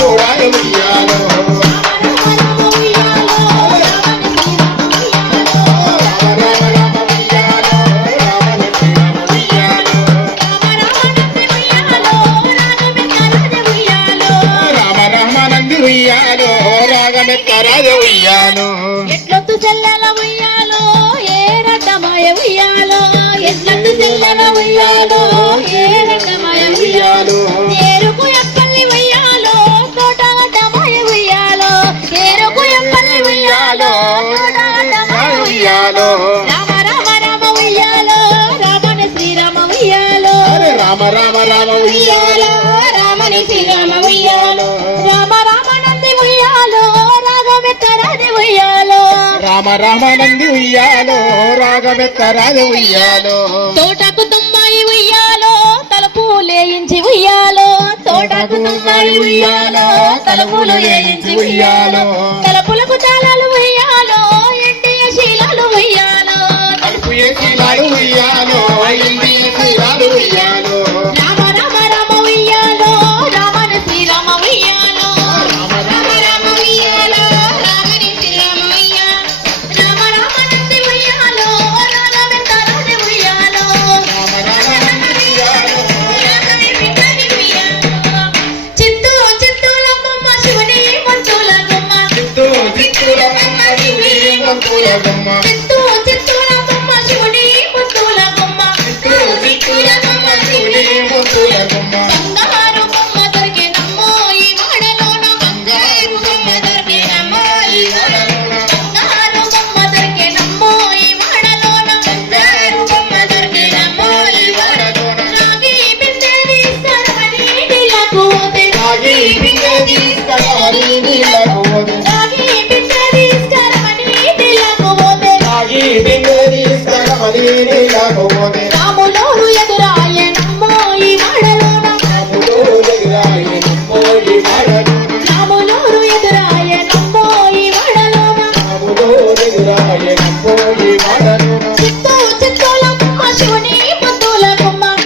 ఊరాలు ఉయ్యాలో రామ రామ రామ రామ ఉయ్యాలో. రామని శ్రీరామ ఉయ్యాలో. రామ రామ నంది ఉయ్యాలో. రాఘవెత్త రాజ ఉయ్యాలో. రామ రామ నంది ఉయ్యాలో. రాగమెత్త రాజ ఉయ్యాలో. తోటకు తుమ్మాయి ఉయ్యాలో. తలుపు లేయించి ఉయ్యాలో. తోటకు తుమ్మాయి ఉయ్యాలో. తలుపులు లేయించి ఉయ్యాలో. చిత్తూ చిత్తూర బొమ్మ శివుని మంతుల బొమ్మ బంగారు బొమ్మ ఈ వాడలోన బంగారు బొమ్మ ఈ వాడలోన బంగారు బొమ్మ ఈ వాడలోన బంగారు బొమ్మ ఈ వాడలోన రాగి సరవని నీలకు రాగి సరవని నీలకు ఓదే రాగి